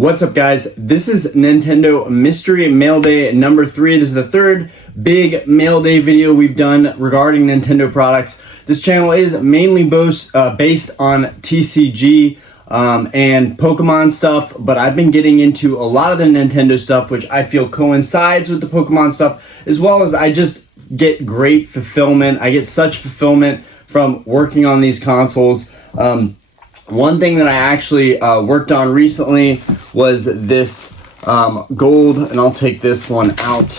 What's up, guys? This is Nintendo Mystery Mail Day number 3. This is the third big mail day video we've done regarding Nintendo products. This channel is mainly based on TCG and Pokemon stuff, but I've been getting into a lot of the Nintendo stuff, which I feel coincides with the Pokemon stuff, as well as I just get great fulfillment. I get such fulfillment from working on these consoles. One thing that I actually worked on recently was this gold, and I'll take this one out.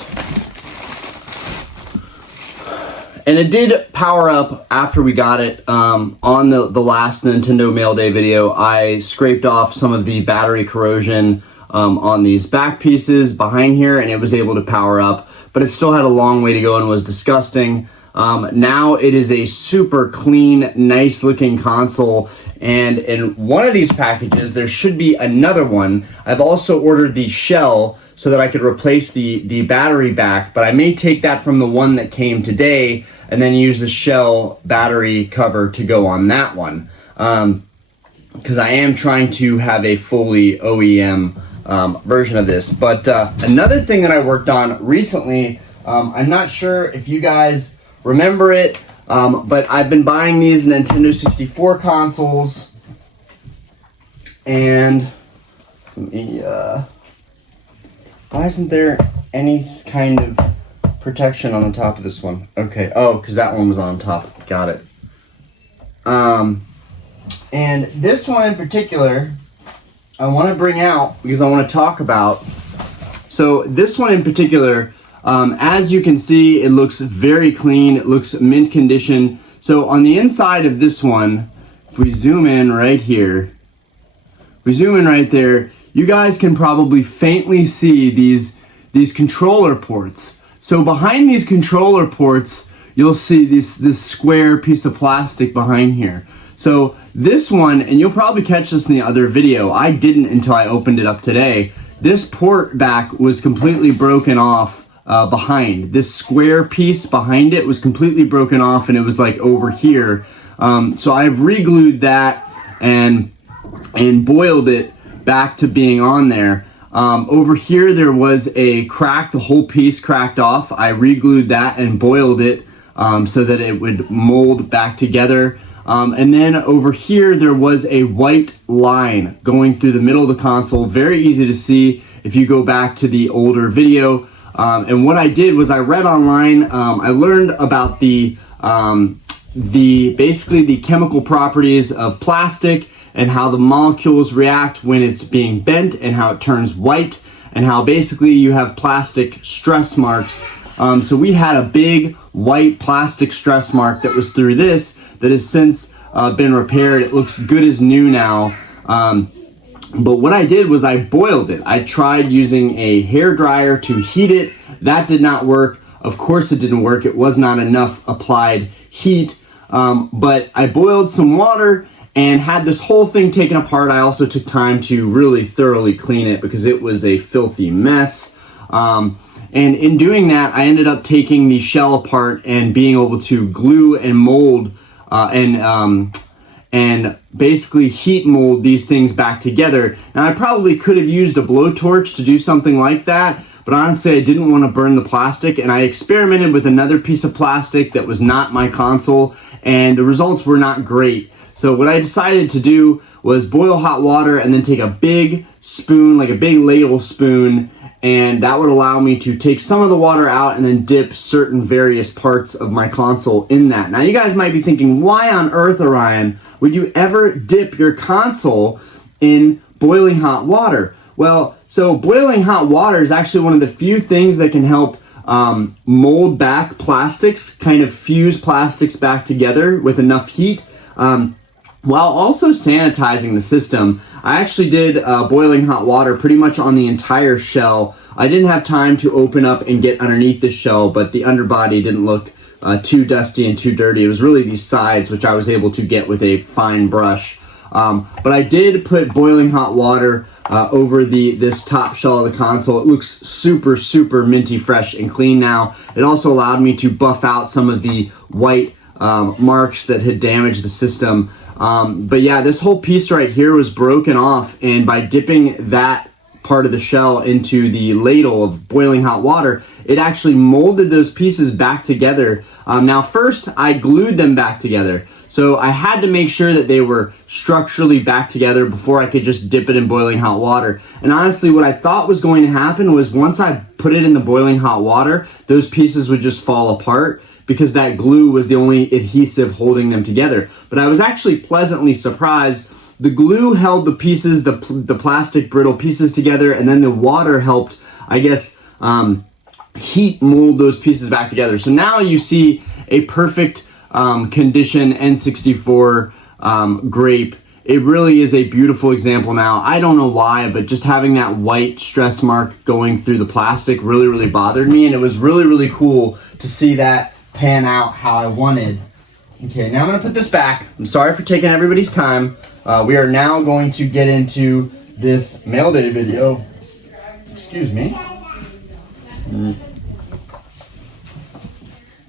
And it did power up after we got it on the last Nintendo Mail Day video. I scraped off some of the battery corrosion on these back pieces behind here, and it was able to power up, but it still had a long way to go and was disgusting. Now it is a super clean, nice looking console, and in one of these packages there should be another one. I've also ordered the shell so that I could replace the battery back, but I may take that from the one that came today and then use the shell battery cover to go on that one, because I am trying to have a fully OEM version of this. But another thing that I worked on recently, I'm not sure if you guys remember it, but I've been buying these Nintendo 64 consoles, and let me, why isn't there any kind of protection on the top of this one? Okay, oh, because that one was on top. Got it. And this one in particular, I want to bring out because I want to talk about. So this one in particular, as you can see, it looks very clean. It looks mint condition. So on the inside of this one, if we zoom in right here, we zoom in right there, you guys can probably faintly see these controller ports. So behind these controller ports, you'll see this square piece of plastic behind here. So this one, and you'll probably catch this in the other video, I didn't until I opened it up today. This port back was completely broken off. Behind this square piece behind it was completely broken off, and it was like over here. So I've re-glued that and boiled it back to being on there. Over here there was a crack, the whole piece cracked off. I re-glued that and boiled it so that it would mold back together. And then over here there was a white line going through the middle of the console, very easy to see if you go back to the older video. And what I did was I read online, I learned about basically the chemical properties of plastic and how the molecules react when it's being bent and how it turns white, and how basically you have plastic stress marks. So we had a big white plastic stress mark that was through this that has since been repaired. It looks good as new now. But what I did was I boiled it. I tried using a hair dryer to heat it. That did not work. Of course it didn't work. It was not enough applied heat. But I boiled some water and had this whole thing taken apart. I also took time to really thoroughly clean it because it was a filthy mess. And in doing that, I ended up taking the shell apart and being able to glue and mold and basically heat mold these things back together. Now I probably could have used a blowtorch to do something like that, but honestly I didn't want to burn the plastic, and I experimented with another piece of plastic that was not my console, and the results were not great. So what I decided to do was boil hot water and then take a big spoon, like a big ladle spoon, and that would allow me to take some of the water out and then dip certain various parts of my console in that. Now you guys might be thinking, why on earth, Orion, would you ever dip your console in boiling hot water? Well, so boiling hot water is actually one of the few things that can help mold back plastics, kind of fuse plastics back together with enough heat, while also sanitizing the system. I actually did boiling hot water pretty much on the entire shell. I didn't have time to open up and get underneath the shell, but the underbody didn't look too dusty and too dirty. It was really these sides, which I was able to get with a fine brush. But I did put boiling hot water over this top shell of the console. It looks super, super minty fresh and clean now. It also allowed me to buff out some of the white marks that had damaged the system. But yeah, this whole piece right here was broken off, and by dipping that part of the shell into the ladle of boiling hot water, it actually molded those pieces back together. Now first I glued them back together. So I had to make sure that they were structurally back together before I could just dip it in boiling hot water. And honestly, what I thought was going to happen was once I put it in the boiling hot water, those pieces would just fall apart because that glue was the only adhesive holding them together. But I was actually pleasantly surprised. The glue held the pieces, the plastic brittle pieces together, and then the water helped, I guess, heat mold those pieces back together. So now you see a perfect condition N64 grape. It really is a beautiful example now. I don't know why, but just having that white stress mark going through the plastic really bothered me, and it was really cool to see that pan out how I wanted. Okay, now I'm gonna put this back. I'm sorry for taking everybody's time. We are now going to get into this mail day video. Excuse me.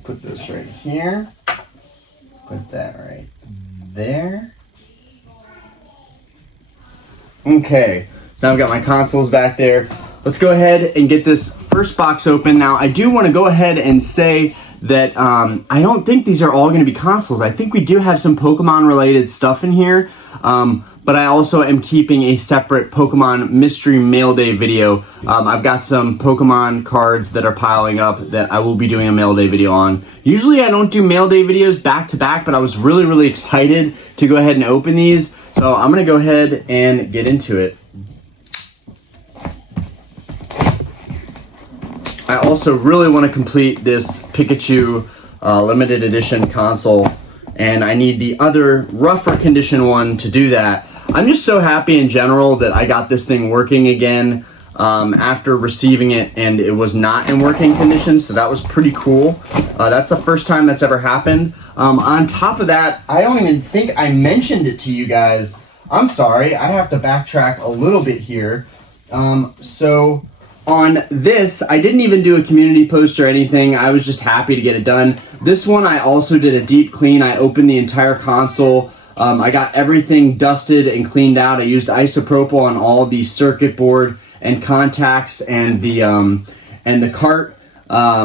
Put this right here. Put that right there. Okay, now I've got my consoles back there. Let's go ahead and get this first box open. Now, I do want to go ahead and say that I don't think these are all going to be consoles. I think we do have some Pokemon related stuff in here, but I also am keeping a separate Pokemon Mystery Mail Day video. I've got some Pokemon cards that are piling up that I will be doing a Mail Day video on. Usually I don't do Mail Day videos back to back, but I was really excited to go ahead and open these. So I'm going to go ahead and get into it. I also really want to complete this Pikachu limited edition console, and I need the other rougher condition one to do that. I'm just so happy in general that I got this thing working again after receiving it, and it was not in working condition, so that was pretty cool. That's the first time that's ever happened. On top of that, I don't even think I mentioned it to you guys. I'm sorry, I have to backtrack a little bit here. So on this, I didn't even do a community post or anything. I was just happy to get it done. This one, I also did a deep clean. I opened the entire console. I got everything dusted and cleaned out. I used isopropyl on all the circuit board and contacts and the cart. I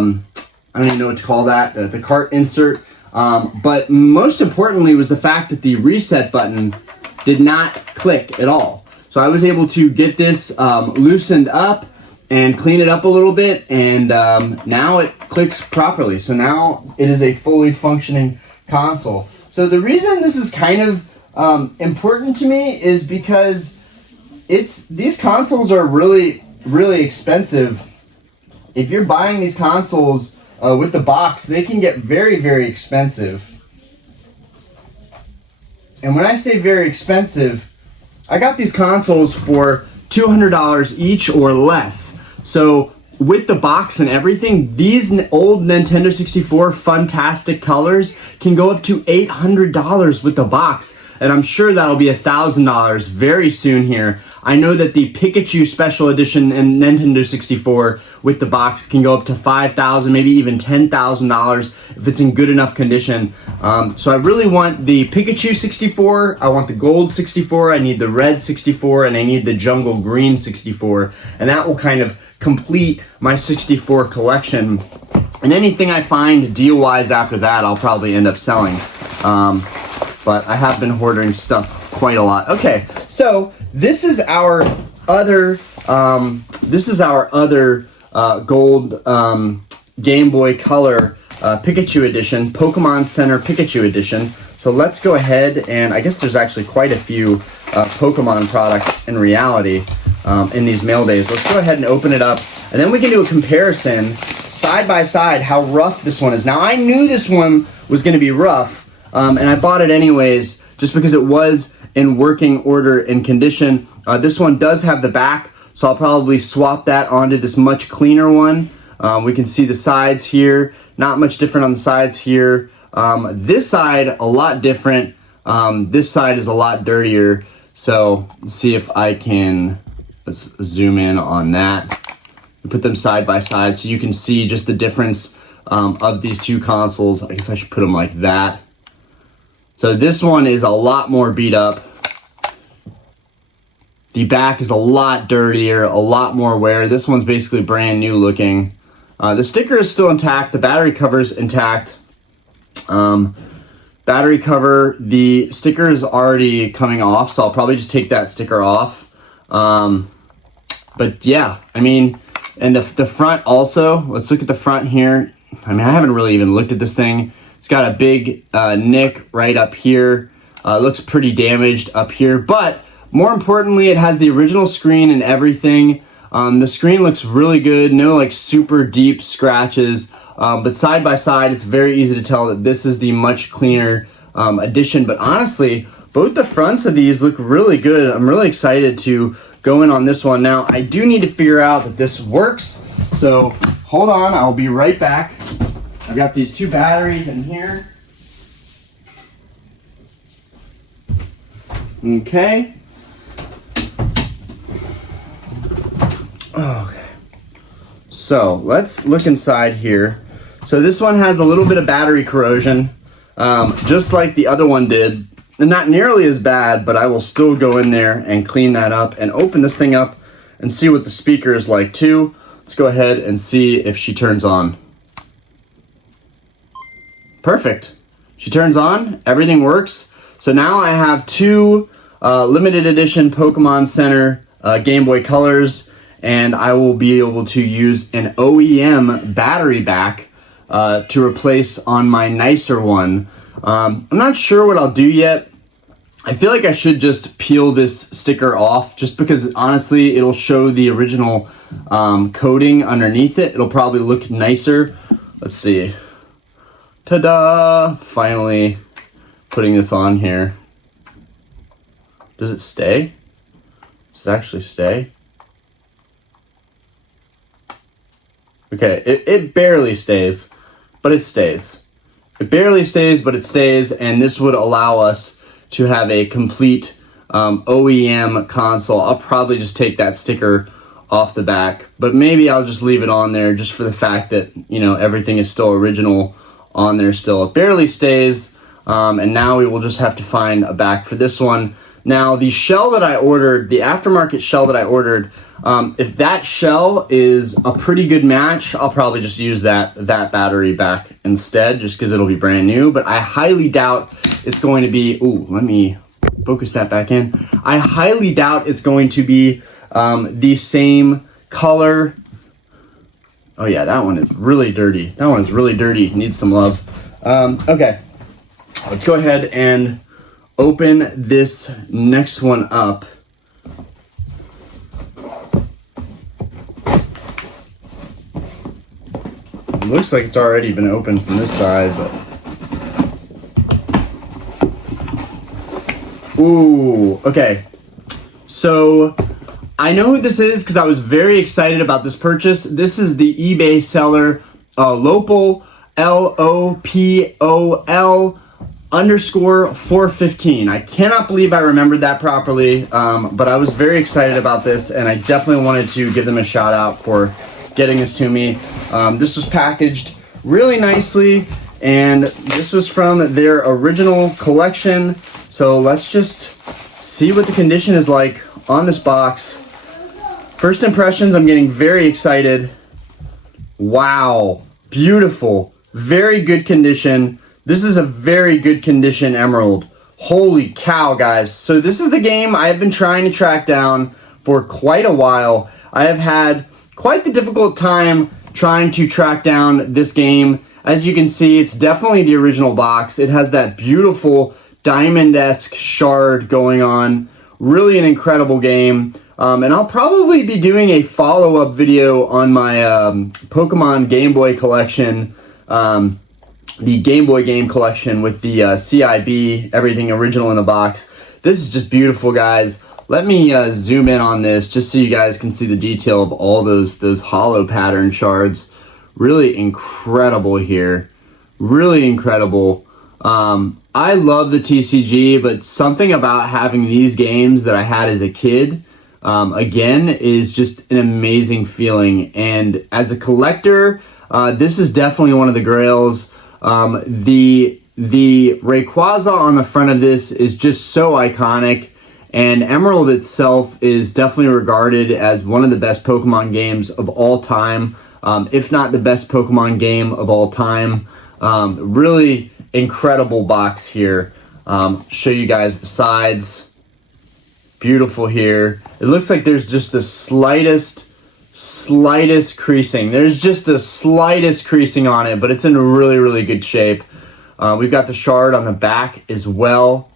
don't even know what to call that. The cart insert. But most importantly was the fact that the reset button did not click at all. So I was able to get this loosened up and clean it up a little bit, and now it clicks properly. So now it is a fully functioning console. So the reason this is kind of important to me is because these consoles are really expensive. If you're buying these consoles with the box, they can get very expensive. And when I say very expensive, I got these consoles for $200 each or less. So with the box and everything, these old Nintendo 64 Funtastic colors can go up to $800 with the box. And I'm sure that'll be $1,000 very soon here. I know that the Pikachu Special Edition and Nintendo 64 with the box can go up to $5,000, maybe even $10,000 if it's in good enough condition. So I really want the Pikachu 64, I want the Gold 64, I need the Red 64, and I need the Jungle Green 64. And that will kind of complete my 64 collection. And anything I find deal-wise after that, I'll probably end up selling. But I have been hoarding stuff quite a lot. Okay, so this is our other gold Game Boy Color Pikachu edition, Pokemon Center Pikachu edition. So let's go ahead, and I guess there's actually quite a few Pokemon products in reality in these mail days. Let's go ahead and open it up, and then we can do a comparison side by side how rough this one is. Now I knew this one was going to be rough. And I bought it anyways, just because it was in working order and condition. This one does have the back, so I'll probably swap that onto this much cleaner one. We can see the sides here, not much different on the sides here. This side, a lot different. This side is a lot dirtier. So let's see if I can, let's zoom in on that. Put them side by side so you can see just the difference of these two consoles. I guess I should put them like that. So this one is a lot more beat up. The back is a lot dirtier, a lot more wear. This one's basically brand new looking. The sticker is still intact. The battery cover's intact. Battery cover, the sticker is already coming off, so I'll probably just take that sticker off. But yeah, I mean, and the front also, let's look at the front here. I mean, I haven't really even looked at this thing. It's got a big nick right up here. It looks pretty damaged up here, but more importantly, it has the original screen and everything. The screen looks really good, no like super deep scratches, but side by side, it's very easy to tell that this is the much cleaner edition. But honestly, both the fronts of these look really good. I'm really excited to go in on this one. Now, I do need to figure out that this works, so hold on, I'll be right back. I've got these two batteries in here. Okay. Okay. So let's look inside here. So this one has a little bit of battery corrosion, just like the other one did. And not nearly as bad, but I will still go in there and clean that up and open this thing up and see what the speaker is like too. Let's go ahead and see if she turns on. Perfect. She turns on, everything works. So now I have two limited edition Pokemon Center Game Boy Colors, and I will be able to use an OEM battery back to replace on my nicer one. I'm not sure what I'll do yet. I feel like I should just peel this sticker off just because honestly it'll show the original coating underneath it. It'll probably look nicer. Let's see. Ta-da! Finally putting this on here. Does it stay? Does it actually stay? Okay, it barely stays, but it stays. It barely stays, but it stays, and this would allow us to have a complete OEM console. I'll probably just take that sticker off the back, but maybe I'll just leave it on there just for the fact that, you know, everything is still original on there still. It barely stays, and now we will just have to find a back for this one. Now, the shell that I ordered, the aftermarket shell that I ordered, if that shell is a pretty good match, I'll probably just use that battery back instead, just because it'll be brand new. But I highly doubt it's going to be, ooh, let me focus that back in. I highly doubt it's going to be the same color. Oh yeah, that one is really dirty. That one is really dirty, needs some love. Okay, let's go ahead and open this next one up. It looks like it's already been opened from this side, but... Ooh, okay. So, I know who this is because I was very excited about this purchase. This is the eBay seller, Lopol, Lopol _ 415. I cannot believe I remembered that properly, but I was very excited about this, and I definitely wanted to give them a shout out for getting this to me. This was packaged really nicely, and this was from their original collection. So let's just see what the condition is like on this box. First impressions, I'm getting very excited. Wow, beautiful, very good condition. This is a very good condition emerald. Holy cow, guys. So this is the game I have been trying to track down for quite a while. I have had quite the difficult time trying to track down this game. As you can see, it's definitely the original box. It has that beautiful diamond-esque shard going on. Really an incredible game. And I'll probably be doing a follow-up video on my Pokemon Game Boy collection. The Game Boy game collection with the CIB, everything original in the box. This is just beautiful, guys. Let me zoom in on this just so you guys can see the detail of all those hollow pattern shards. Really incredible here. Really incredible. I love the TCG, but something about having these games that I had as a kid, again, is just an amazing feeling. And as a collector, this is definitely one of the grails. The Rayquaza on the front of this is just so iconic, And Emerald itself is definitely regarded as one of the best Pokemon games of all time, if not the best Pokemon game of all time. Really incredible box here. Show you guys the sides. Beautiful here. It looks like there's just the slightest creasing. There's just the slightest creasing on it, but it's in really good shape. We've got the shard on the back as well.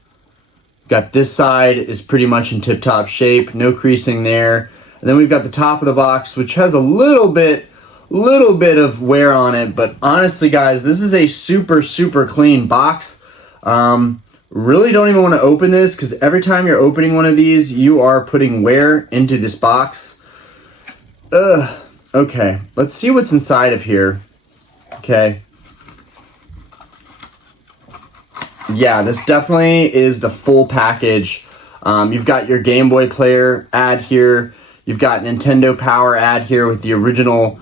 Got this side is pretty much in tip-top shape, no creasing there. And then we've got the top of the box, which has a little bit of wear on it, but honestly, guys, this is a super clean box. Really don't even want to open this, because every time you're opening one of these, you are putting wear into this box. Okay, let's see what's inside of here. Okay. Yeah, this definitely is the full package. You've got your Game Boy player ad here. You've got Nintendo Power ad here with the original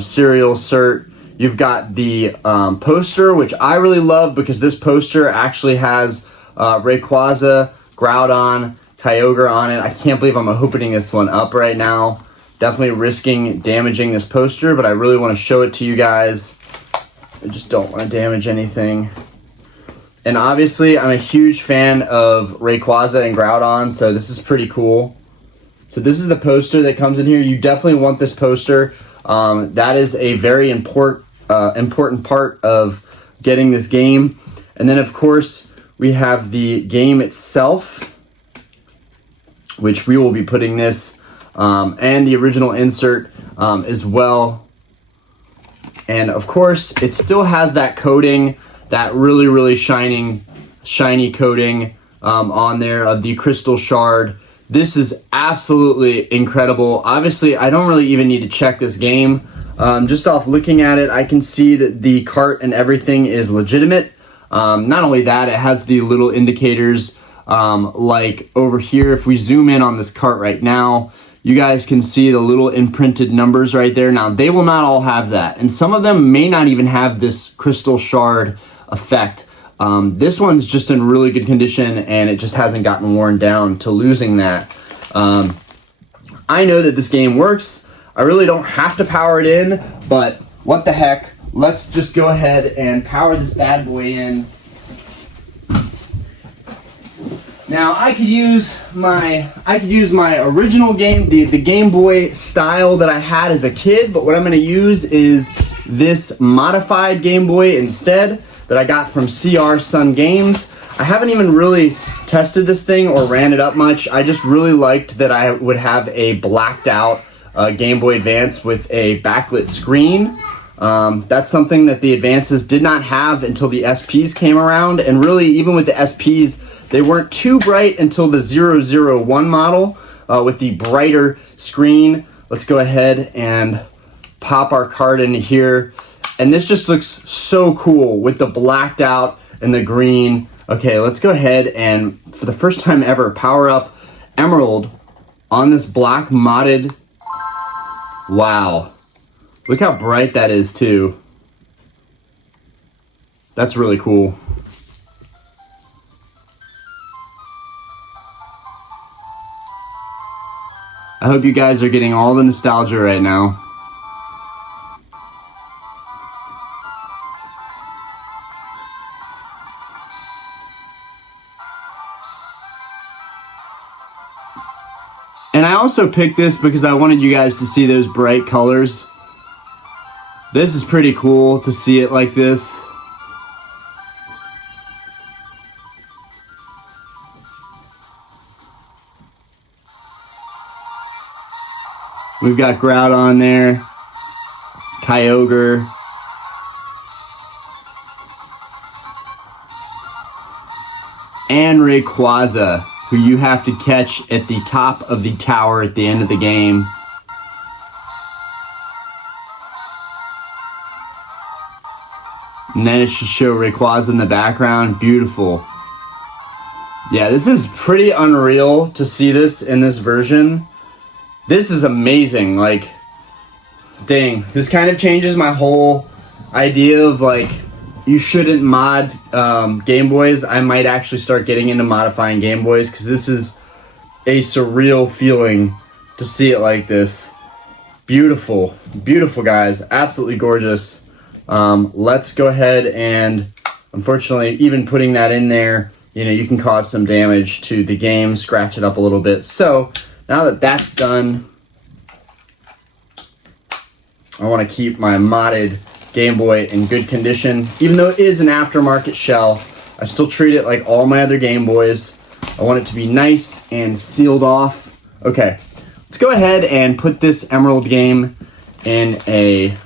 serial cert. You've got the poster, which I really love because this poster actually has Rayquaza, Groudon, Kyogre on it. I can't believe I'm opening this one up right now. Definitely risking damaging this poster, but I really want to show it to you guys. I just don't want to damage anything. And obviously, I'm a huge fan of Rayquaza and Groudon, so this is pretty cool. So this is the poster that comes in here. You definitely want this poster. That is a very important part of getting this game. And then, of course, we have the game itself, which we will be putting this, and the original insert as well. And, of course, it still has that coating, that really shiny coating on there of the crystal shard. This is absolutely incredible. Obviously, I don't really even need to check this game. Just off looking at it, I can see that the cart and everything is legitimate. Not only that, it has the little indicators like over here. If we zoom in on this cart right now, you guys can see the little imprinted numbers right there. Now, they will not all have that, and some of them may not even have this crystal shard effect. This one's just in really good condition, and it just hasn't gotten worn down to losing that. I know that this game works. I really don't have to power it in, but what the heck? Let's just go ahead and power this bad boy in. Now I could use my original game, the Game Boy style that I had as a kid, but what I'm going to use is this modified Game Boy instead that I got from CR Sun Games. I haven't even really tested this thing or ran it up much. I just really liked that I would have a blacked out Game Boy Advance with a backlit screen. That's something that the Advances did not have until the SPs came around, and really even with the SPs, they weren't too bright until the 001 model with the brighter screen. Let's go ahead and pop our card in here. And this just looks so cool with the blacked out and the green. Okay, let's go ahead and, for the first time ever, power up Emerald on this black modded. Wow. Look how bright that is, too. That's really cool. I hope you guys are getting all the nostalgia right now. And I also picked this because I wanted you guys to see those bright colors. This is pretty cool to see it like this. We've got Groudon there, Kyogre, and Rayquaza, who you have to catch at the top of the tower at the end of the game. And then it should show Rayquaza in the background. Beautiful. Yeah, this is pretty unreal to see this in this version. This is amazing. Like, dang, this kind of changes my whole idea of, like, you shouldn't mod Game Boys. I might actually start getting into modifying Game Boys because this is a surreal feeling to see it like this. Beautiful, beautiful, guys. Absolutely gorgeous. Let's go ahead and, unfortunately, even putting that in there, you know, you can cause some damage to the game, scratch it up a little bit. So now that that's done, I want to keep my modded Game Boy in good condition. Even though it is an aftermarket shell, I still treat it like all my other Game Boys. I want it to be nice and sealed off. Okay, let's go ahead and put this Emerald game in a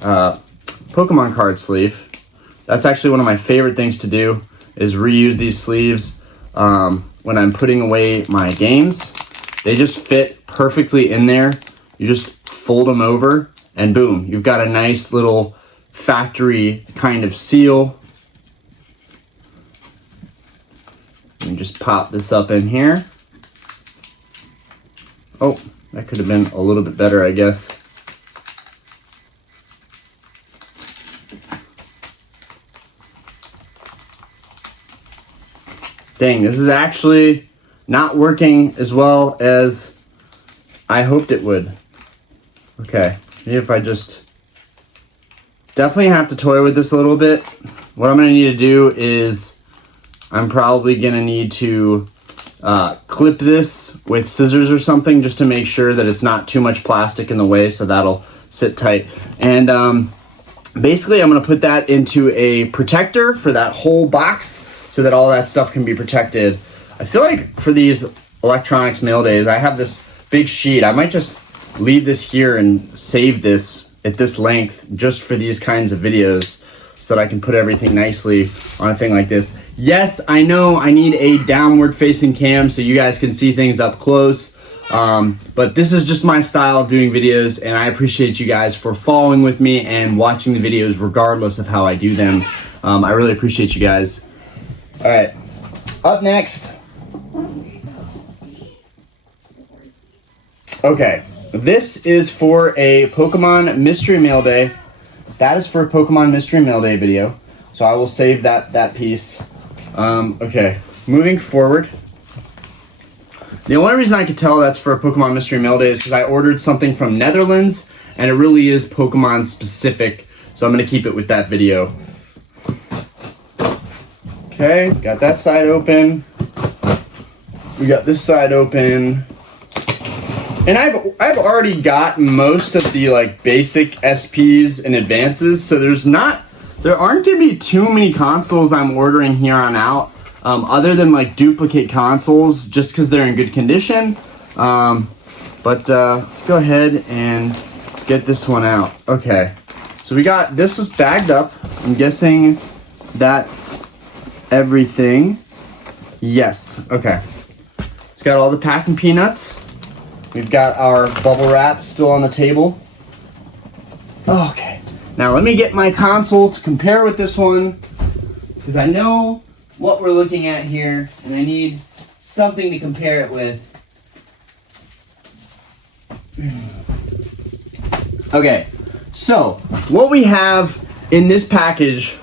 Pokemon card sleeve. That's actually one of my favorite things to do, is reuse these sleeves when I'm putting away my games. They just fit perfectly in there. You just fold them over and boom, you've got a nice little factory kind of seal. And just pop this up in here. Oh, that could have been a little bit better, I guess. Dang, this is actually not working as well as I hoped it would. Okay, maybe if I just definitely have to toy with this a little bit. What I'm gonna need to do is I'm probably gonna need to clip this with scissors or something just to make sure that it's not too much plastic in the way, so that'll sit tight. And basically I'm gonna put that into a protector for that whole box so that all that stuff can be protected. I feel like for these electronics mail days, I have this big sheet. I might just leave this here and save this at this length just for these kinds of videos so that I can put everything nicely on a thing like this. Yes, I know I need a downward facing cam so you guys can see things up close. But this is just my style of doing videos, and I appreciate you guys for following with me and watching the videos regardless of how I do them. I really appreciate you guys. All right, up next. Okay, this is for a Pokemon Mystery Mail Day. That is for a Pokemon Mystery Mail Day video, so I will save that piece. Okay, moving forward. The only reason I could tell that's for a Pokemon Mystery Mail Day is because I ordered something from Netherlands, and it really is Pokemon specific, so I'm going to keep it with that video. Okay, got that side open. We got this side open. And I've already got most of the like basic SPs and advances, so there aren't gonna be too many consoles I'm ordering here on out, other than like duplicate consoles, just because they're in good condition. Let's go ahead and get this one out. Okay, so this was bagged up. I'm guessing that's everything. Yes. Okay. It's got all the packing peanuts. We've got our bubble wrap still on the table. Okay, now let me get my console to compare with this one, because I know what we're looking at here, and I need something to compare it with. Okay, so what we have in this package,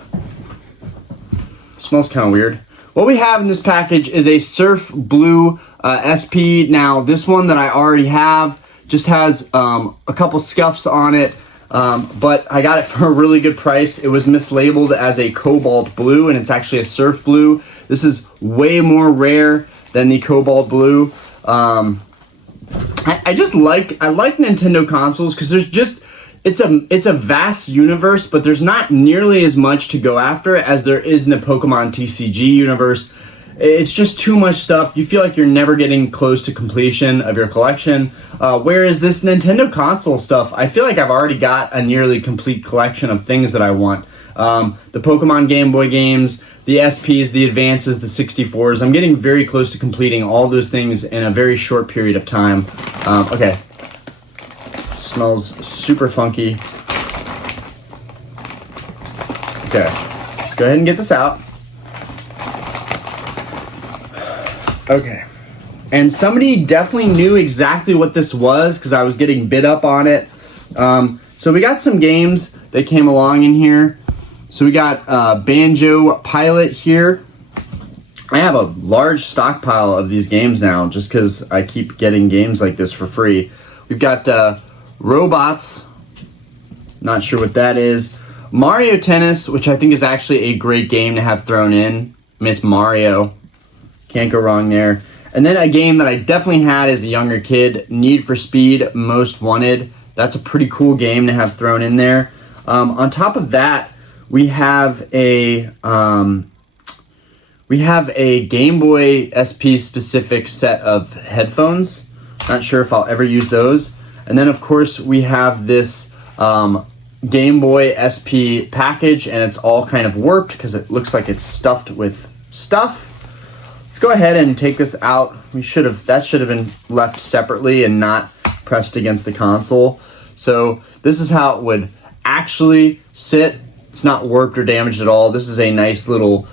smells kind of weird. What we have in this package is a Surf Blue SP. Now, this one that I already have just has a couple scuffs on it, but I got it for a really good price. It was mislabeled as a Cobalt Blue, and it's actually a Surf Blue. This is way more rare than the Cobalt Blue. I like Nintendo consoles because it's a vast universe, but there's not nearly as much to go after as there is in the Pokemon TCG universe. It's just too much stuff. You feel like you're never getting close to completion of your collection. Whereas this Nintendo console stuff, I feel like I've already got a nearly complete collection of things that I want. The Pokemon Game Boy games, the SPs, the Advances, the 64s. I'm getting very close to completing all those things in a very short period of time. Okay. Smells super funky. Okay, let's go ahead and get this out. Okay, and somebody definitely knew exactly what this was because I was getting bid up on it. So we got some games that came along in here. So we got Banjo Pilot here. I have a large stockpile of these games now just because I keep getting games like this for free. We've got Robots, not sure what that is. Mario Tennis, which I think is actually a great game to have thrown in. I mean, it's Mario. Can't go wrong there. And then a game that I definitely had as a younger kid, Need for Speed Most Wanted. That's a pretty cool game to have thrown in there. On top of that, we have a Game Boy SP specific set of headphones. Not sure if I'll ever use those. And then of course we have this Game Boy SP package, and it's all kind of warped because it looks like it's stuffed with stuff. Let's go ahead and take this out. That should have been left separately and not pressed against the console. So this is how it would actually sit. It's not warped or damaged at all. This is a nice little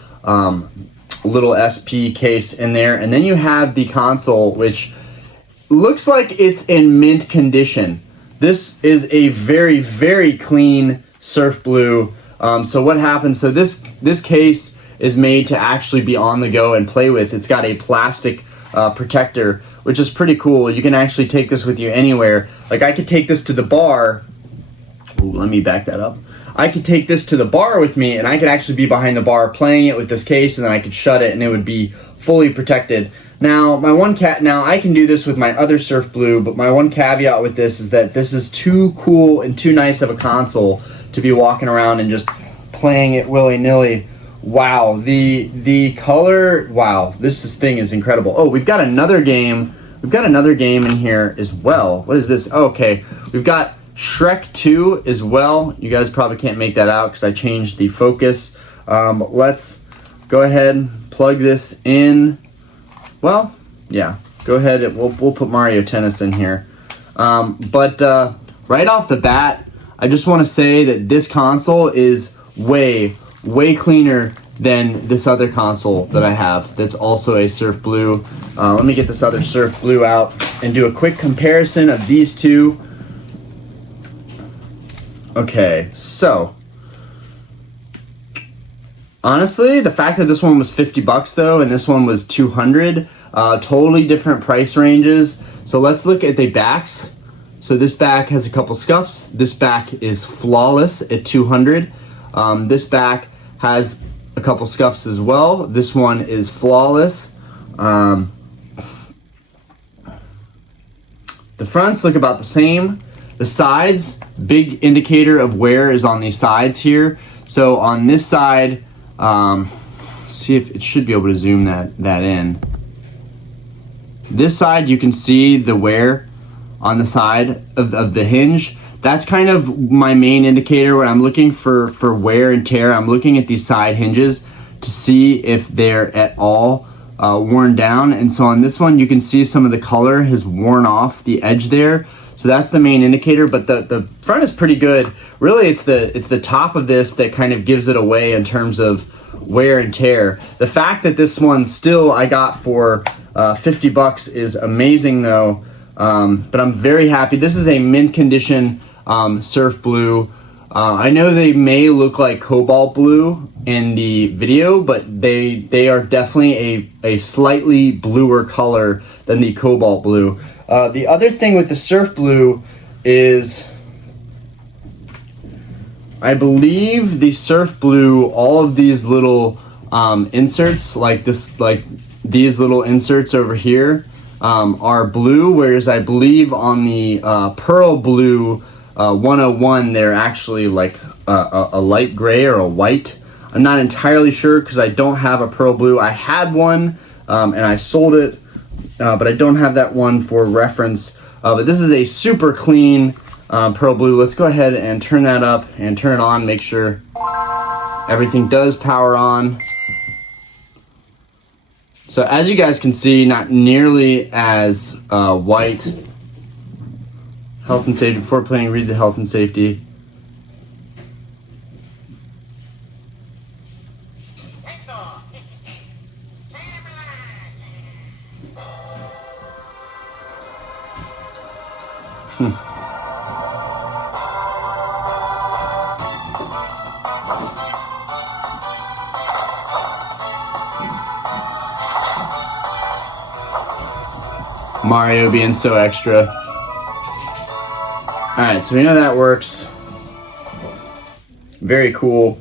SP case in there. And then you have the console, which looks like it's in mint condition. This is a very, very clean surf blue. So what happens, so this case is made to actually be on the go and play with. It's got a plastic protector, which is pretty cool. You can actually take this with you anywhere. Like I could take this to the bar. Ooh, let me back that up. I could take this to the bar with me, and I could actually be behind the bar playing it with this case, and then I could shut it and it would be fully protected. Now, now I can do this with my other Surf Blue, but my one caveat with this is that this is too cool and too nice of a console to be walking around and just playing it willy-nilly. Wow, the color, wow, this thing is incredible. Oh, we've got another game. We've got another game in here as well. What is this? Oh, okay, we've got Shrek 2 as well. You guys probably can't make that out because I changed the focus. Let's go ahead and plug this in. Well, yeah, go ahead. We'll put Mario Tennis in here. But right off the bat, I just want to say that this console is way cleaner than this other console that I have that's also a Surf Blue. Let me get this other Surf Blue out and do a quick comparison of these two. Okay, so honestly, the fact that this one was $50 though and this one was $200, totally different price ranges. So let's look at the backs. So this back has a couple scuffs. This back is flawless at $200. This back has a couple scuffs as well. This one is flawless. The fronts look about the same. The sides, big indicator of wear is on these sides here. So on this side, see if it should be able to zoom that in. This side, you can see the wear on the side of the hinge. That's kind of my main indicator when I'm looking for wear and tear. I'm looking at these side hinges to see if they're at all worn down. And so on this one, you can see some of the color has worn off the edge there. So that's the main indicator, but the front is pretty good. Really, it's the top of this that kind of gives it away in terms of wear and tear. The fact that this one still I got for $50 is amazing though, but I'm very happy. This is a mint condition Surf Blue. I know they may look like cobalt blue in the video, but they are definitely a slightly bluer color than the cobalt blue. The other thing with the Surf Blue is, I believe the Surf Blue, all of these little inserts, like these little inserts over here, are blue, whereas I believe on the Pearl Blue 101, they're actually like a light gray or a white. I'm not entirely sure because I don't have a Pearl Blue. I had one and I sold it. But I don't have that one for reference. But this is a super clean Pearl Blue. Let's go ahead and turn that up and turn it on. Make sure everything does power on. So as you guys can see, not nearly as white. Health and safety. Before playing, read the health and safety. Mario being so extra. Alright, so we know that works. Very cool.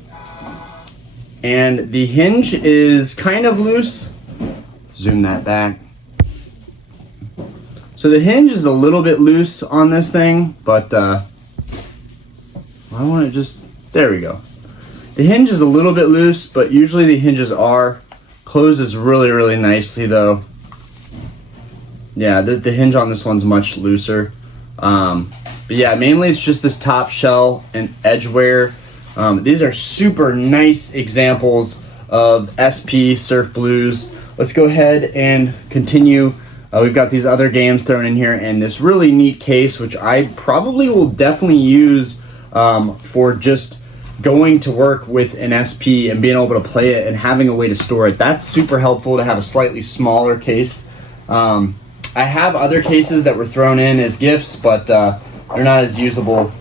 And the hinge is kind of loose. Zoom that back. So the hinge is a little bit loose on this thing, but I want to just, there we go. The hinge is a little bit loose, but usually the hinges are. Closes really, really nicely though. Yeah, the hinge on this one's much looser. But yeah, mainly it's just this top shell and edge wear. These are super nice examples of SP Surf Blues. Let's go ahead and continue. We've got these other games thrown in here and this really neat case, which I probably will definitely use for just going to work with an SP and being able to play it and having a way to store it. That's super helpful to have a slightly smaller case. I have other cases that were thrown in as gifts, but they're not as usable.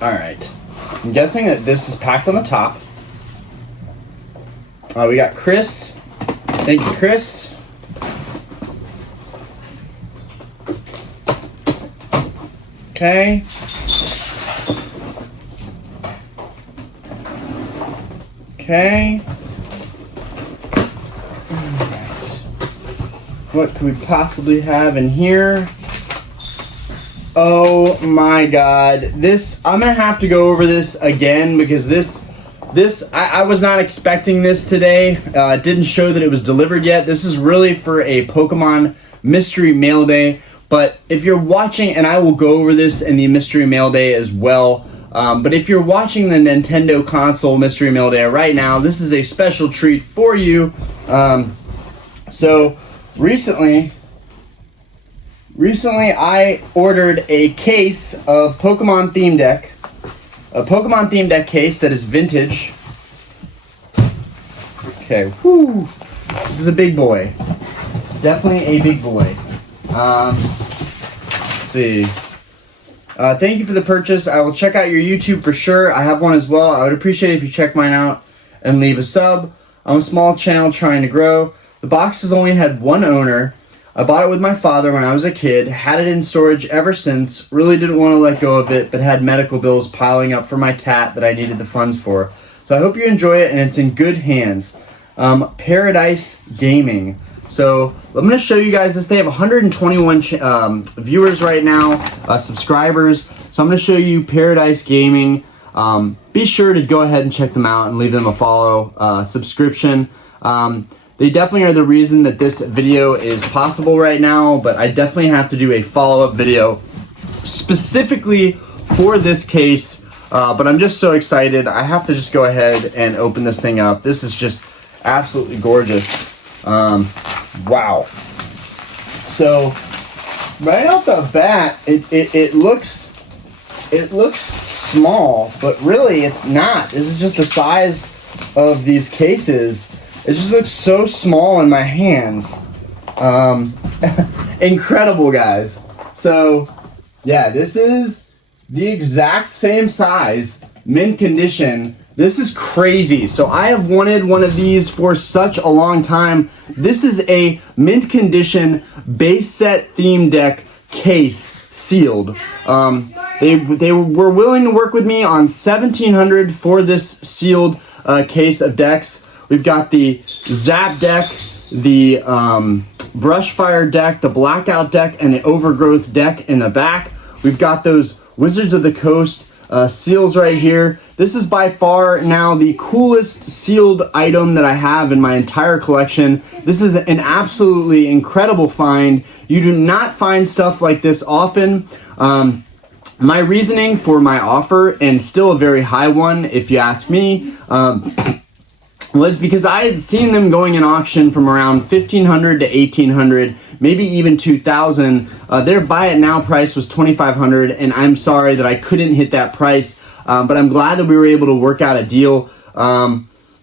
All right. I'm guessing that this is packed on the top. We got Chris. Thank you, Chris. Okay. Okay. Alright. What could we possibly have in here? Oh my god. This, I'm gonna have to go over this again because I was not expecting this today. It didn't show that it was delivered yet. This is really for a Pokemon Mystery Mail Day. But if you're watching, and I will go over this in the Mystery Mail Day as well, but if you're watching the Nintendo Console Mystery Mail Day right now, this is a special treat for you. So recently I ordered a case of Pokemon Theme Deck, a Pokemon Theme Deck case that is vintage. Okay, whoo, this is a big boy. It's definitely a big boy. Let's see. Thank you for the purchase. I will check out your YouTube for sure. I have one as well. I would appreciate it if you check mine out and leave a sub. I'm a small channel trying to grow. The box has only had one owner. I bought it with my father when I was a kid, had it in storage ever since, really didn't want to let go of it, but had medical bills piling up for my cat that I needed the funds for. So I hope you enjoy it and it's in good hands. Paradise Gaming. So I'm going to show you guys this. They have 121 viewers right now, subscribers. So I'm going to show you Paradise Gaming. Be sure to go ahead and check them out and leave them a follow, subscription. They definitely are the reason that this video is possible right now, but I definitely have to do a follow-up video specifically for this case. But I'm just so excited. I have to just go ahead and open this thing up. This is just absolutely gorgeous. Wow. So right off the bat, it looks small, but really it's not. This is just the size of these cases. It just looks so small in my hands. Incredible, guys. So yeah, this is the exact same size, mint condition. This is crazy. So I have wanted one of these for such a long time. This is a mint condition base set theme deck case, sealed. They were willing to work with me on $1,700 for this sealed case of decks. We've got the Zap deck, the Brushfire deck, the Blackout deck, and the Overgrowth deck in the back. We've got those Wizards of the Coast seals right here. This is by far now the coolest sealed item that I have in my entire collection. This is an absolutely incredible find. You do not find stuff like this often. My reasoning for my offer, and still a very high one if you ask me, was because I had seen them going in auction from around $1,500 to $1,800, maybe even $2,000. Their buy it now price was $2,500, and I'm sorry that I couldn't hit that price, but I'm glad that we were able to work out a deal.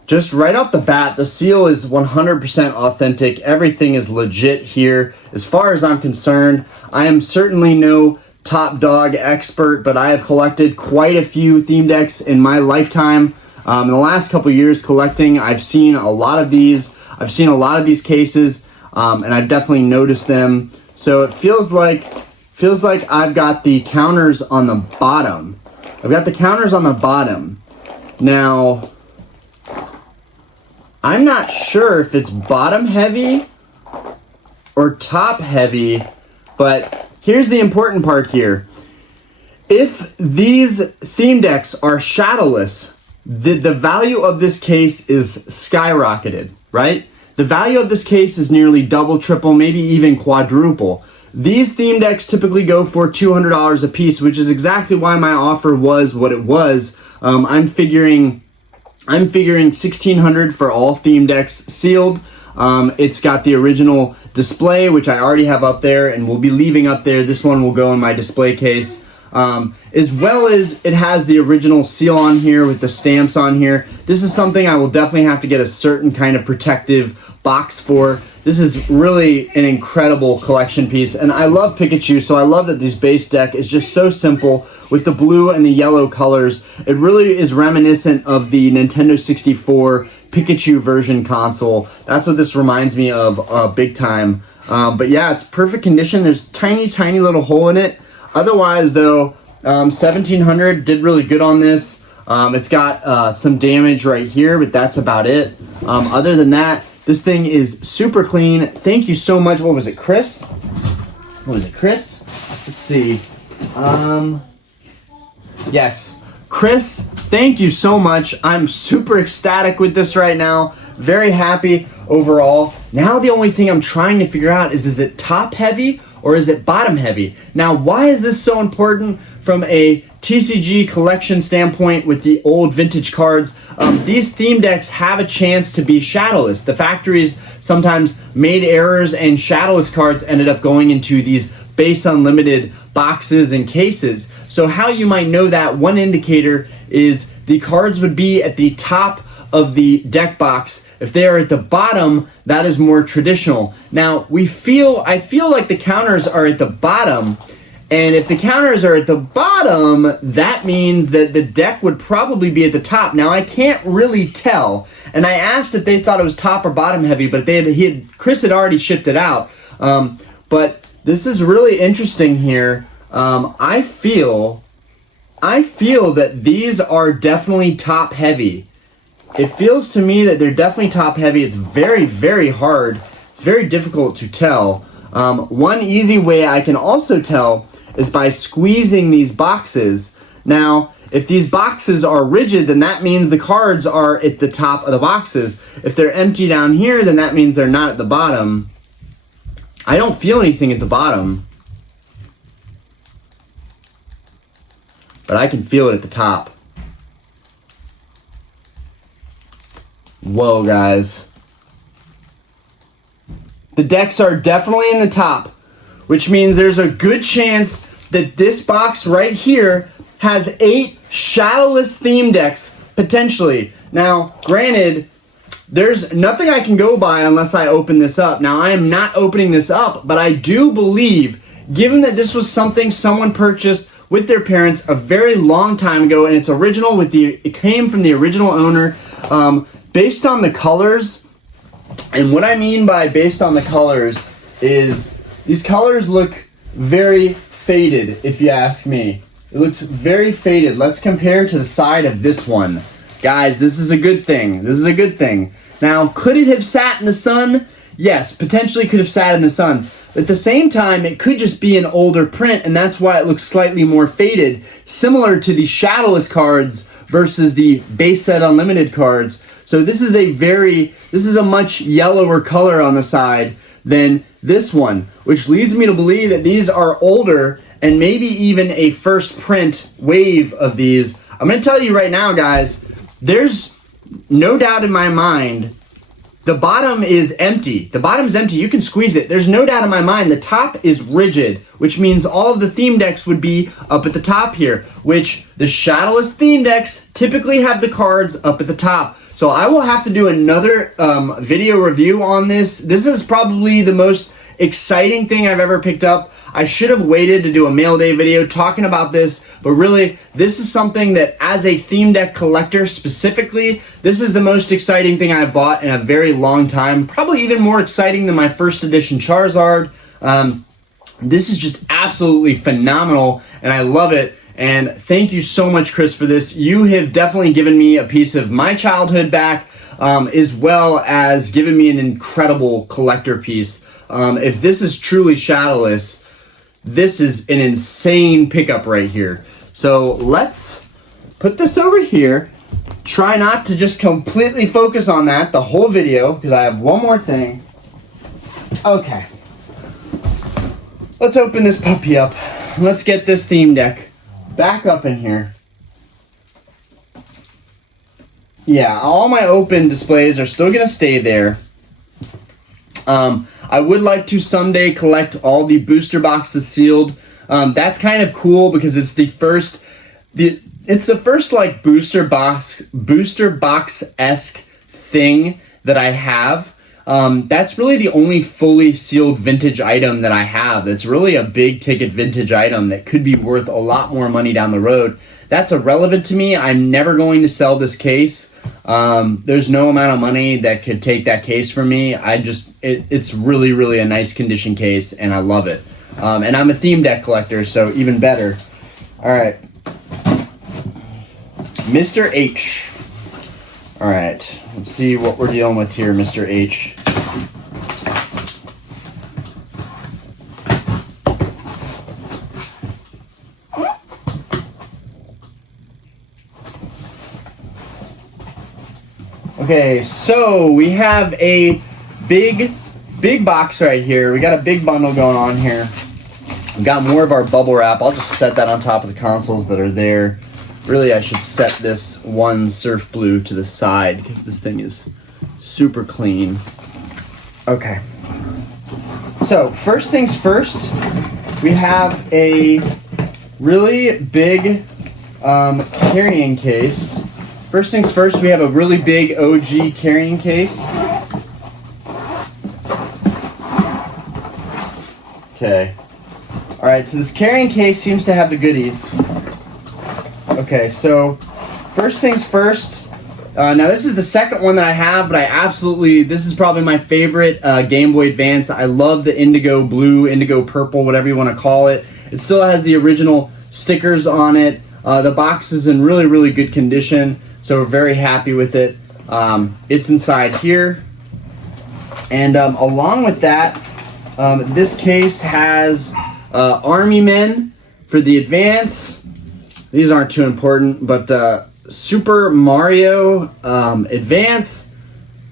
Just right off the bat, the seal is 100% authentic. Everything is legit here. As far as I'm concerned, I am certainly no top dog expert, but I have collected quite a few theme decks in my lifetime. In the last couple years collecting, I've seen a lot of these. I've seen a lot of these cases, and I've definitely noticed them. So it feels like I've got the counters on the bottom. Now, I'm not sure if it's bottom heavy or top heavy, but here's the important part here. If these theme decks are shadowless, the value of this case is skyrocketed, right? The value of this case is nearly double, triple, maybe even quadruple. These theme decks typically go for $200 a piece, which is exactly why my offer was what it was. I'm figuring $1,600 for all theme decks sealed. It's got the original display, which I already have up there and will be leaving up there. This one will go in my display case. As well as it has the original seal on here with the stamps on here. This is something I will definitely have to get a certain kind of protective box for. This is really an incredible collection piece, and I love Pikachu, so I love that this base deck is just so simple with the blue and the yellow colors. It really is reminiscent of the Nintendo 64 Pikachu version console. That's what this reminds me of big time. But yeah, it's perfect condition. There's tiny little hole in it. Otherwise, though, 1700 did really good on this. It's got some damage right here, but that's about it. Other than that, this thing is super clean. Thank you so much. What was it, Chris? Let's see. Yes, Chris, thank you so much. I'm super ecstatic with this right now. Very happy overall. Now the only thing I'm trying to figure out is it top heavy or is it bottom heavy? Now, why is this so important from a TCG collection standpoint with the old vintage cards? These theme decks have a chance to be shadowless. The factories sometimes made errors and shadowless cards ended up going into these base unlimited boxes and cases. So how you might know that, one indicator is the cards would be at the top of the deck box. If they are at the bottom, that is more traditional. Now, I feel like the counters are at the bottom, and if the counters are at the bottom, that means that the deck would probably be at the top. Now, I can't really tell, and I asked if they thought it was top or bottom heavy, but Chris had already shipped it out. But this is really interesting here. I feel that these are definitely top heavy. It feels to me that they're definitely top heavy. It's very hard. It's very difficult to tell. One easy way I can also tell is by squeezing these boxes. Now, if these boxes are rigid, then that means the cards are at the top of the boxes. If they're empty down here, then that means they're not at the bottom. I don't feel anything at the bottom, but I can feel it at the top. Whoa, guys. The decks are definitely in the top, which means there's a good chance that this box right here has 8 shadowless theme decks, potentially. Now, granted, there's nothing I can go by unless I open this up. Now, I am not opening this up, but I do believe, given that this was something someone purchased with their parents a very long time ago, and it's original it came from the original owner, based on the colors, and what I mean by based on the colors is these colors look very faded, if you ask me. It looks very faded. Let's compare to the side of this one. Guys, this is a good thing. Now, could it have sat in the sun? Yes, potentially could have sat in the sun. But at the same time, it could just be an older print, and that's why it looks slightly more faded, similar to the shadowless cards versus the base set unlimited cards. So this is a much yellower color on the side than this one, which leads me to believe that these are older and maybe even a first print wave of these. I'm going to tell you right now, guys, there's no doubt in my mind the bottom is empty. The bottom's empty. You can squeeze it. There's no doubt in my mind the top is rigid, which means all of the theme decks would be up at the top here, which the shadowless theme decks typically have the cards up at the top. So I will have to do another video review on this. This is probably the most exciting thing I've ever picked up. I should have waited to do a mail day video talking about this, but really, this is something that as a theme deck collector specifically, this is the most exciting thing I've bought in a very long time. Probably even more exciting than my first edition Charizard. This is just absolutely phenomenal, and I love it. And thank you so much, Chris, for this. You have definitely given me a piece of my childhood back, as well as given me an incredible collector piece. If this is truly shadowless, this is an insane pickup right here. So let's put this over here. Try not to just completely focus on that the whole video, because I have one more thing. Okay. Let's open this puppy up. Let's get this theme deck back up in here. Yeah, all my open displays are still gonna stay there. I would like to someday collect all the booster boxes sealed. That's kind of cool because it's the first like booster box-esque thing that I have. That's really the only fully sealed vintage item that I have. That's really a big ticket vintage item that could be worth a lot more money down the road. That's irrelevant to me. I'm never going to sell this case. There's no amount of money that could take that case from me. It's really, really a nice condition case, and I love it. And I'm a theme deck collector, so even better. All right. Mr. H. All right, let's see what we're dealing with here, Mr. H. Okay, so we have a big box right here. We got a big bundle going on here. We've got more of our bubble wrap. I'll just set that on top of the consoles that are there. Really, I should set this one surf blue to the side because this thing is super clean. Okay. So, first things first, we have a really big carrying case. First things first, we have a really big OG carrying case. Okay. Alright, so this carrying case seems to have the goodies. Okay, so first things first. Now this is the second one that I have, but this is probably my favorite Game Boy Advance. I love the indigo blue, indigo purple, whatever you want to call it. It still has the original stickers on it. The box is in really, really good condition, so we're very happy with it. It's inside here. And along with that, this case has Army Men for the Advance. These aren't too important, but Super Mario Advance.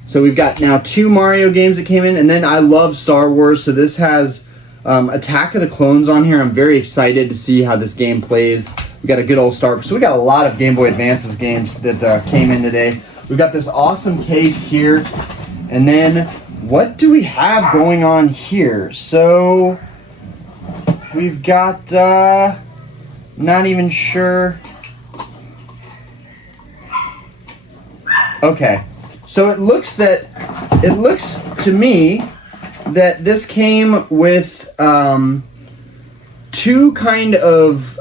So we've got now 2 Mario games that came in, and then I love Star Wars, so this has Attack of the Clones on here. I'm very excited to see how this game plays. We got a good old Star Wars. So we got a lot of Game Boy Advance's games that came in today. We've got this awesome case here, and then what do we have going on here? So we've got not even sure. Okay, so it looks to me that this came with two kind of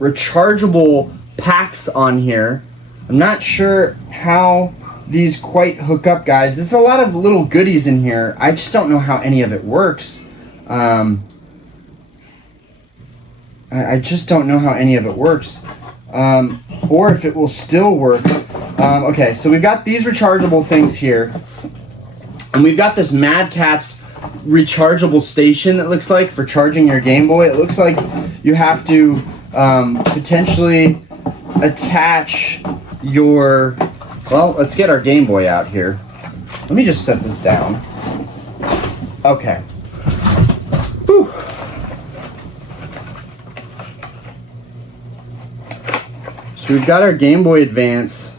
rechargeable packs on here. I'm not sure how these quite hook up, guys. There's a lot of little goodies in here. I just don't know how any of it works. I just don't know how any of it works, or if it will still work. Okay, so we've got these rechargeable things here, and we've got this Mad Catz rechargeable station that looks like for charging your Game Boy. It looks like you have to potentially attach your, well, let's get our Game Boy out here. Let me just set this down. Okay. Whew. So we've got our Game Boy Advance.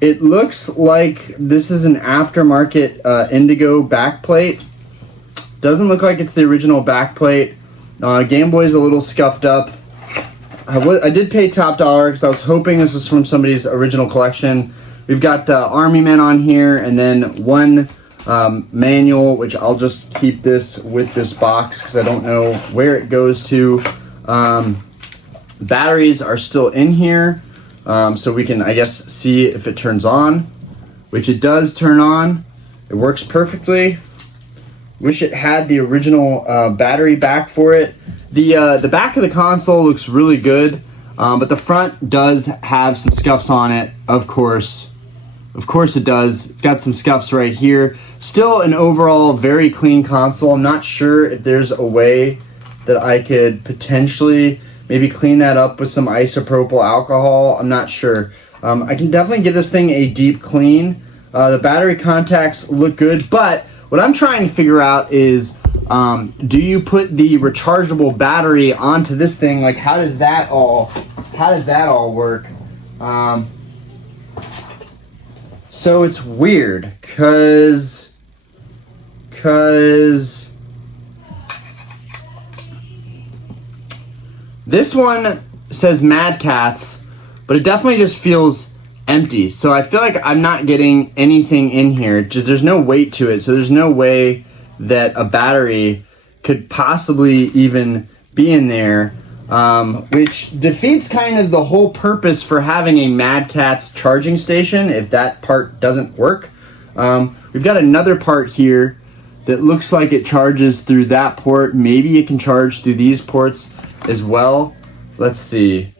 It looks like this is an aftermarket indigo backplate. Doesn't look like it's the original backplate. Game Boy's a little scuffed up. I did pay top dollar because I was hoping this was from somebody's original collection. We've got Army Men on here, and then one manual, which I'll just keep this with this box because I don't know where it goes to. Batteries are still in here. so we can, I guess, see if it turns on, which it does turn on. It works perfectly. Wish it had the original battery back for it. The back of the console looks really good, but the front does have some scuffs on it, of course. Of course it does. It's got some scuffs right here. Still an overall very clean console. I'm not sure if there's a way that I could potentially maybe clean that up with some isopropyl alcohol. I'm not sure. I can definitely give this thing a deep clean. The battery contacts look good, but what I'm trying to figure out is, do you put the rechargeable battery onto this thing? Like, how does that all work? So it's weird, cause this one says Mad Catz, but it definitely just feels empty. So I feel like I'm not getting anything in here. There's no weight to it, so there's no way that a battery could possibly even be in there, which defeats kind of the whole purpose for having a Mad Catz charging station if that part doesn't work. We've got another part here that looks like it charges through that port. Maybe it can charge through these ports as well. Let's see.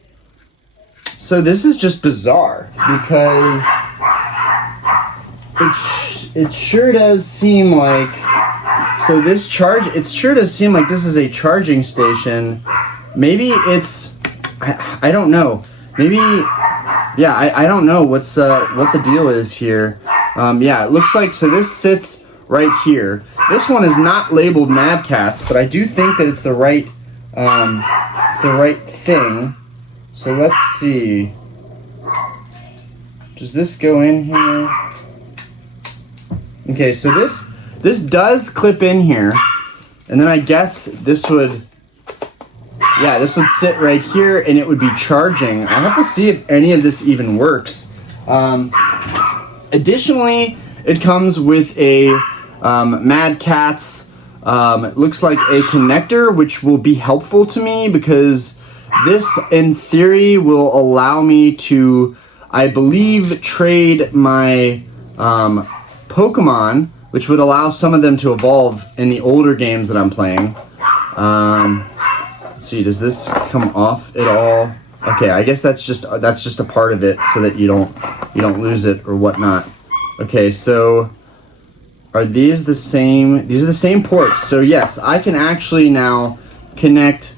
So this is just bizarre because it sure does seem like, so this it sure does seem like this is a charging station. Maybe it's, I don't know. Maybe, yeah, I don't know what the deal is here. Yeah, it looks like, so this sits right here. This one is not labeled Mad Catz, but I do think that it's the right thing. So let's see. Does this go in here? Okay, so this does clip in here, and then I guess this would sit right here, and it would be charging. I have to see if any of this even works. Additionally, it comes with a Mad Catz. It looks like a connector, which will be helpful to me because this, in theory, will allow me to, I believe, trade my Pokemon, which would allow some of them to evolve in the older games that I'm playing. Let's see, does this come off at all? Okay, I guess that's just a part of it so that you don't lose it or whatnot. Okay, so are these the same? These are the same ports. So yes, I can actually now connect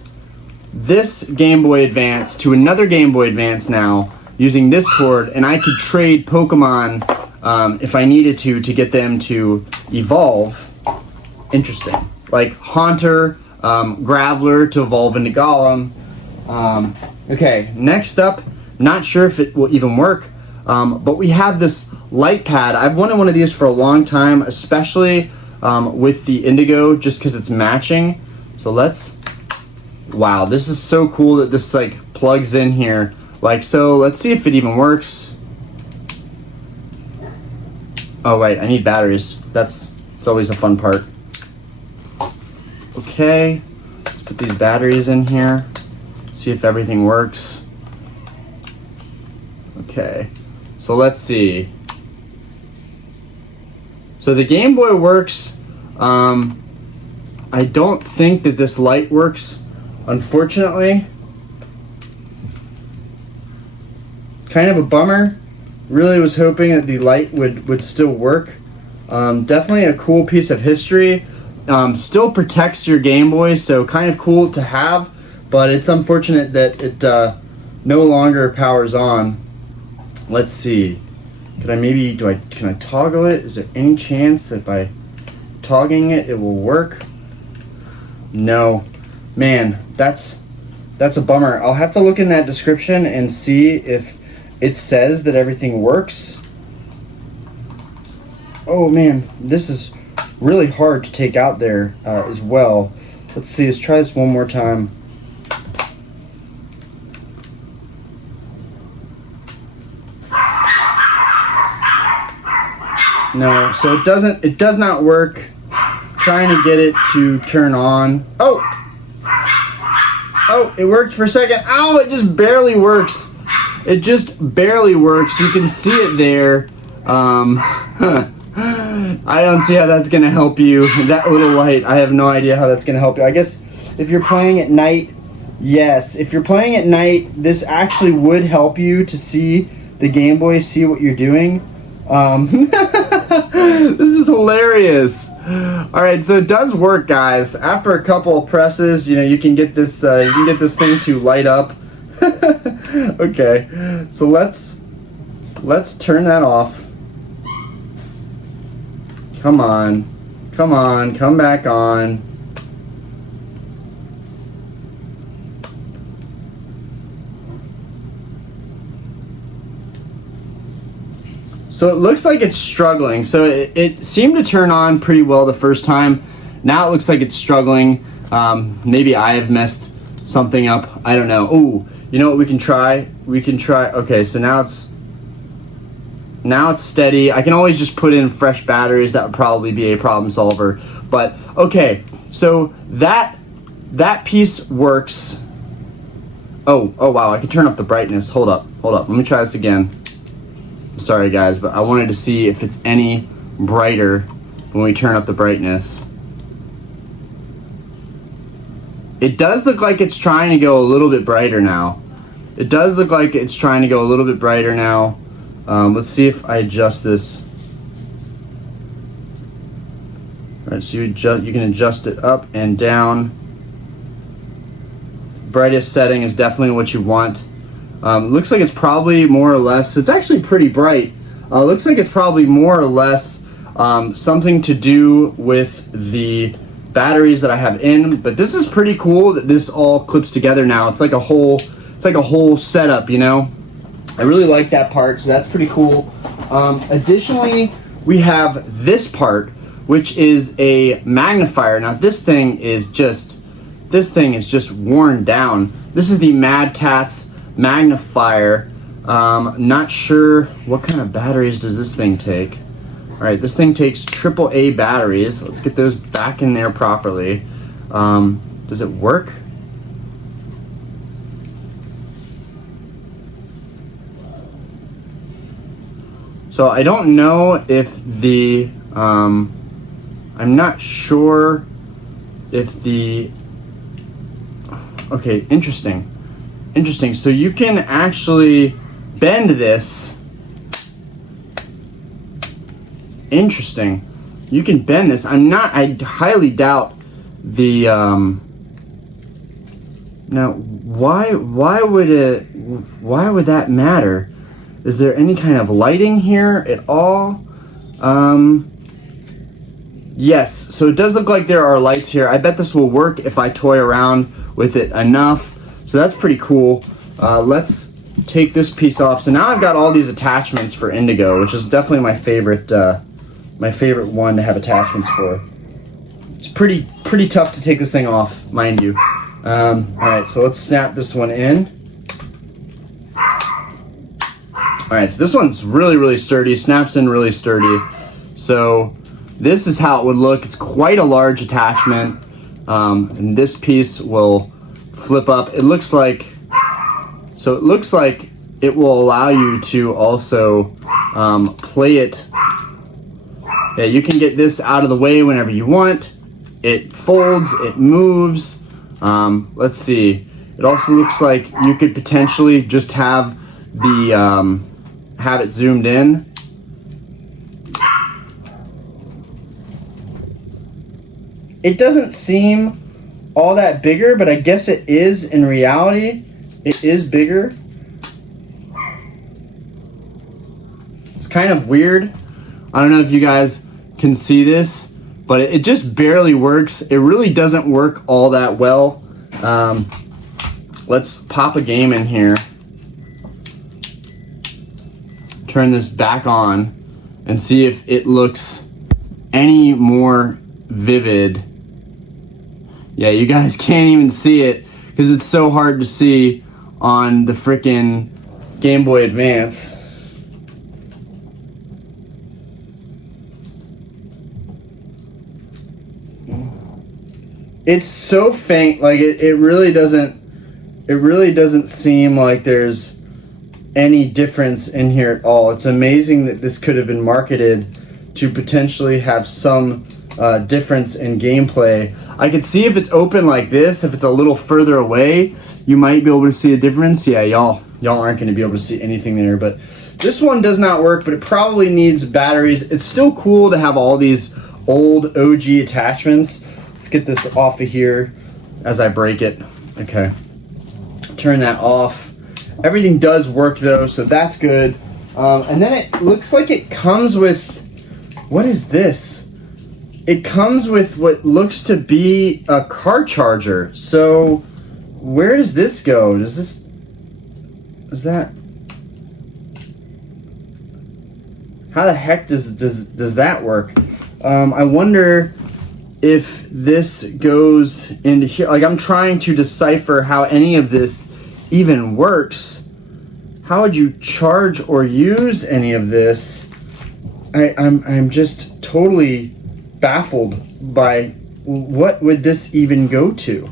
this Game Boy Advance to another Game Boy Advance now using this cord, and I could trade Pokemon if I needed to get them to evolve. Interesting. Like Haunter, Graveler to evolve into Golem. Okay, next up, not sure if it will even work, but we have this light pad. I've wanted one of these for a long time, especially with the Indigo, just because it's matching. So wow, this is so cool that this like plugs in here. Like so, let's see if it even works. Oh wait, I need batteries. It's always a fun part. Okay, let's put these batteries in here. See if everything works. Okay, so let's see. So the Game Boy works. I don't think that this light works, unfortunately. Kind of a bummer. Really was hoping that the light would still work. Definitely a cool piece of history. Still protects your Game Boy, so kind of cool to have, but it's unfortunate that it no longer powers on. Let's see. Can I toggle it? Is there any chance that by toggling it will work? No. Man, that's a bummer. I'll have to look in that description and see if it says that everything works. Oh man, this is really hard to take out there as well. Let's see, let's try this one more time. No, so it does not work. Trying to get it to turn on. Oh, it worked for a second. Ow, it just barely works. It just barely works. You can see it there. I don't see how that's gonna help you. That little light, I have no idea how that's gonna help you. I guess if you're playing at night, yes. If you're playing at night, this actually would help you to see the Game Boy, see what you're doing. This is hilarious. All right, so it does work, guys. After a couple of presses, you know, you can get this thing to light up. Okay, so let's turn that off. Come on, come back on. So it looks like it's struggling. So it seemed to turn on pretty well the first time. Now it looks like it's struggling. Maybe I have messed something up. I don't know. Oh, you know what we can try? We can try. Okay, so now it's steady. I can always just put in fresh batteries. That would probably be a problem solver. But okay, so that piece works. Oh wow, I can turn up the brightness. Hold up. Let me try this again. Sorry guys, but I wanted to see if it's any brighter when we turn up the brightness. It does look like it's trying to go a little bit brighter now. Let's see if I adjust this. All right, so you can adjust it up and down. Brightest setting is definitely what you want. Looks like it's probably more or less, it's actually pretty bright. Looks like it's probably more or less something to do with the batteries that I have in, but this is pretty cool that this all clips together now. It's like a whole setup, you know? I really like that part, so that's pretty cool. Additionally, we have this part, which is a magnifier. Now this thing is just worn down. This is the Catz magnifier. Not sure what kind of batteries does this thing take. All right, this thing takes AAA batteries. Let's get those back in there properly. Does it work? So I don't know if the I'm not sure if the okay, interesting. So you can actually bend this. Interesting. You can bend this. I highly doubt the now why would that matter? Is there any kind of lighting here at all? Yes, so it does look like there are lights here. I bet this will work if I toy around with it enough. So that's pretty cool. Let's take this piece off. So now I've got all these attachments for Indigo, which is definitely my favorite one to have attachments for. It's pretty tough to take this thing off, mind you. All right, so let's snap this one in. All right, so this one's really sturdy, snaps in really sturdy. So this is how it would look. It's quite a large attachment, and this piece will flip up. It looks like it will allow you to also play it. Yeah, you can get this out of the way whenever you want. It folds, it moves. Let's see. It also looks like you could potentially just have the have it zoomed in. It doesn't seem all that bigger, but I guess it is in reality. It is bigger. It's kind of weird. I don't know if you guys can see this, but it just barely works. It really doesn't work all that well. Let's pop a game in here. Turn this back on and see if it looks any more vivid. Yeah, you guys can't even see it because it's so hard to see on the frickin' Game Boy Advance. It's so faint, like it really doesn't seem like there's any difference in here at all. It's amazing that this could have been marketed to potentially have some difference in gameplay. I could see if it's open like this, if it's a little further away, you might be able to see a difference. Yeah, y'all aren't going to be able to see anything there, but this one does not work, but it probably needs batteries. It's still cool to have all these old OG attachments. Let's get this off of here as I break it. Okay, turn that off. Everything does work though, so that's good. And then it looks like it comes with, what is this? It comes with what looks to be a car charger. So where does this go? Is that, how the heck does that work? I wonder if this goes into here. Like, I'm trying to decipher how any of this even works. How would you charge or use any of this? I'm just totally baffled by what would this even go to.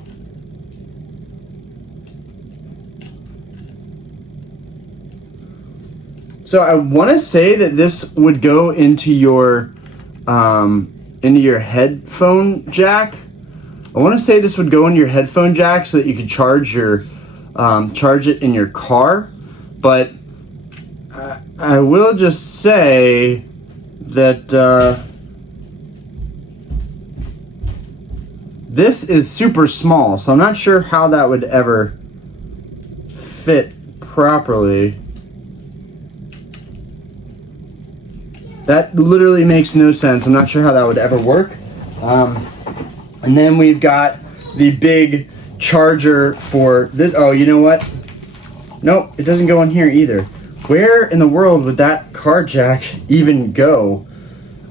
So I want to say that this would go into your headphone jack. I want to say this would go into your headphone jack so that you could charge it in your car. But I will just say that this is super small, so I'm not sure how that would ever fit properly. That literally makes no sense. I'm not sure how that would ever work. And then we've got the big charger for this. Oh, you know what? Nope, it doesn't go in here either. Where in the world would that car jack even go?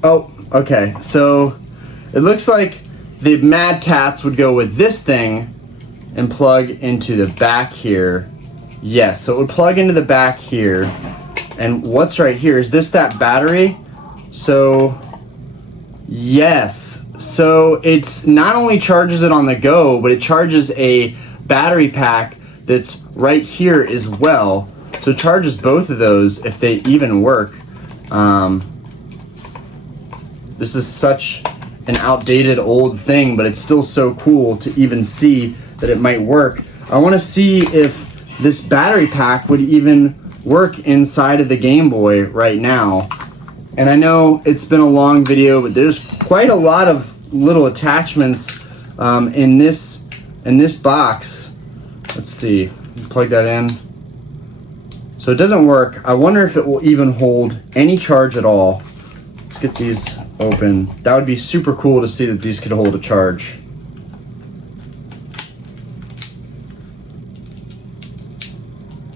Oh, okay. So it looks like the Mad Catz would go with this thing and plug into the back here. Yes, so it would plug into the back here. And what's right here? Is this that battery? So, yes. So it's not only charges it on the go, but it charges a battery pack that's right here as well. So it charges both of those if they even work. This is such an outdated old thing, but it's still so cool to even see that it might work. I want to see if this battery pack would even work inside of the Game Boy right now. And I know it's been a long video, but there's quite a lot of little attachments in this box. Let's see, plug that in. So it doesn't work. I wonder if it will even hold any charge at all. Let's get these open. That would be super cool to see that these could hold a charge.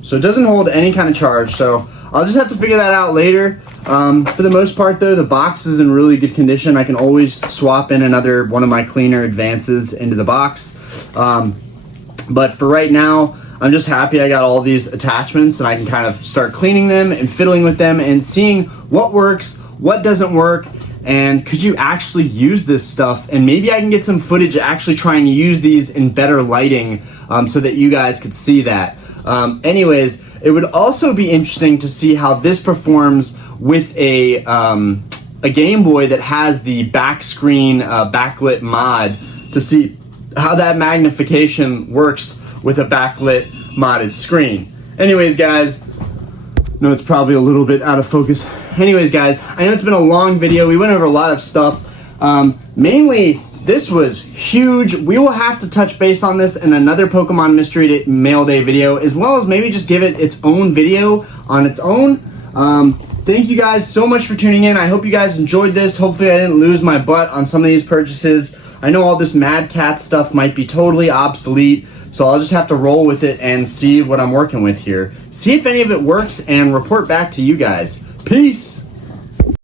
So it doesn't hold any kind of charge, so I'll just have to figure that out later. For the most part though, the box is in really good condition. I can always swap in another one of my cleaner advances into the box. But for right now, I'm just happy I got all these attachments and I can kind of start cleaning them and fiddling with them and seeing what works, what doesn't work, and could you actually use this stuff? And maybe I can get some footage actually trying to use these in better lighting so that you guys could see that. Anyways, it would also be interesting to see how this performs with a Game Boy that has the back screen backlit mod, to see how that magnification works with a backlit modded screen. Anyways, guys, no, it's probably a little bit out of focus. Anyways, guys, I know it's been a long video. We went over a lot of stuff. Mainly, this was huge. We will have to touch base on this in another Pokemon Mystery Mail Day video, as well as maybe just give it its own video on its own. Thank you guys so much for tuning in. I hope you guys enjoyed this. Hopefully I didn't lose my butt on some of these purchases. I know all this Mad Catz stuff might be totally obsolete, so I'll just have to roll with it and see what I'm working with here. See if any of it works and report back to you guys. Peace!